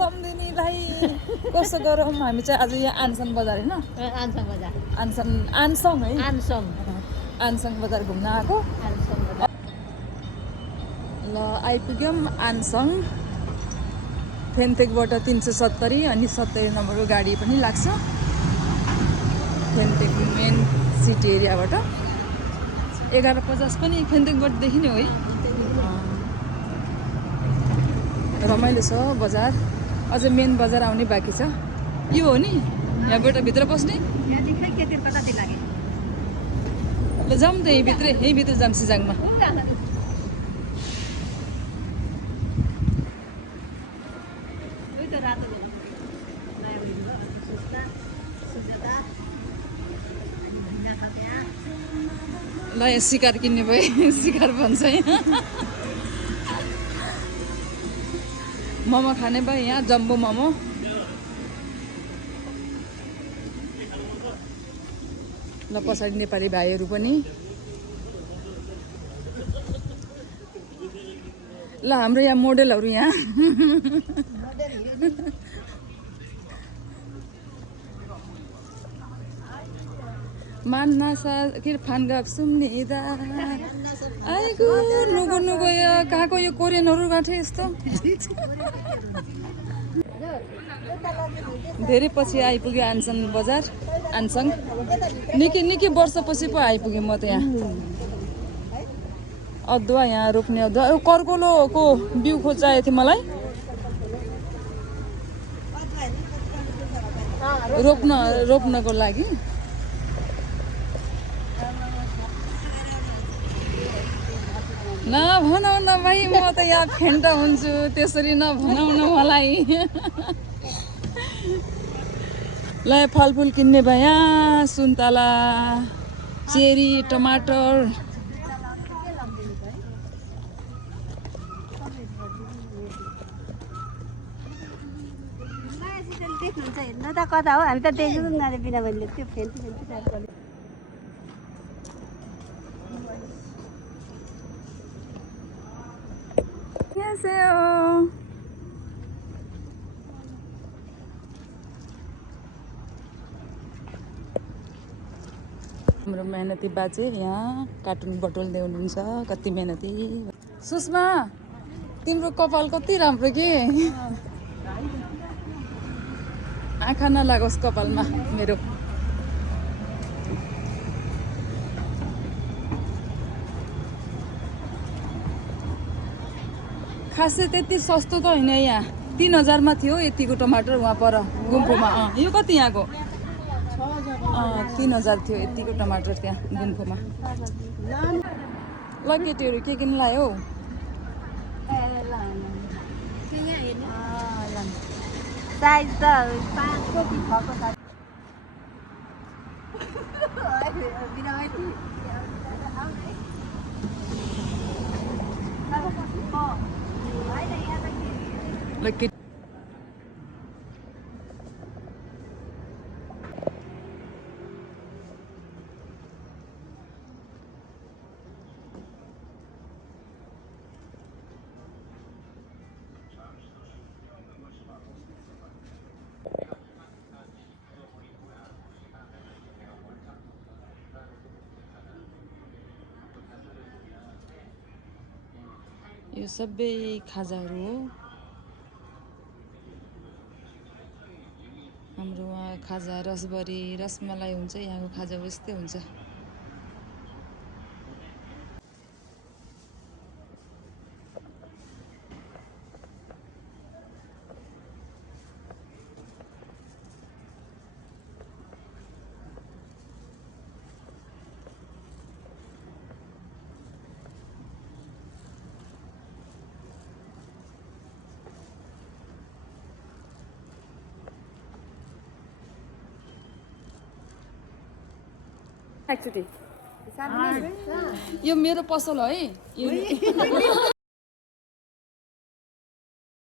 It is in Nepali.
सम्धिनीलाई कसो गरौँ हामी चाहिँ आज यहाँ आनसन बजार होइन आनसङ बजार आनसङ है आनसङ बजार घुम्न आएको ल आइपुग्यौँ आनसङ फेन्टेकबाट 370 अनि 70 नम्बरको गाडी पनि लाग्छ फेन्टेक मेन सिटी एरियाबाट 11:50 पनि फेन्टेकबाटदेखि नै हो है रमाइलो छ बजार अझै मेन बजार आउने बाँकी छ यो हो नि यहाँबाट भित्र पस्ने ल जाउँ त यहीँ भित्र जाऊँ सिजाङमा ल यहाँ सिकार किन्ने भए सिकार भन्छ है मोमो खाने भए यहाँ जम्बो मोमो ल पछाडि नेपाली भाइहरू पनि ल हाम्रो यहाँ मोडेलहरू यहाँ मान्नासा के फानगाप सुम्निदा आइगो नुगो नुगो यो कहाँको यो कोरियनहरू गाँठे यस्तो धेरै पछि आइपुग्यो आनसङ बजार आनसङ निकै वर्षपछि पो आइपुगेँ म त यहाँ अदुवा यहाँ रोप्ने अदुवा कर्कोलोको बिउ खोजाएको थियो मलाई रोप्नको लागि नभनौ न भाइ म त यहाँ फेन्टा हुन्छु त्यसरी नभनौ न मलाई ल फलफुल किन्ने भए यहाँ सुन्तला चेरी टमाटर देख्नुहुन्छ हेर्नु त कता हो हामी त देख्दैनौँ न बिना मैले त्यो फेन्टी हाम्रो मेहनती बाजे यहाँ कार्टुन बटुल्दै हुनुहुन्छ कति मेहनती सुषमा तिम्रो कपाल कति राम्रो के आँखा नलागोस् कपालमा मेरो खासै त्यति सस्तो त होइन यहाँ 3000 मा थियो यतिको टमाटर वहाँ पर गुम्फुमा यो कति यहाँको 3000 थियो यतिको टमाटर त्यहाँ गुम्फुमा ल केटीहरू के किन्नु लायो साइज त 5 को कि 6 को साइज यो सबै खाजाहरू हो हाम्रो वहाँ खाजा रसबरी रसमलाई हुन्छ यहाँको खाजा यस्तै हुन्छ एक्चुअली यो मेरो पसल हो है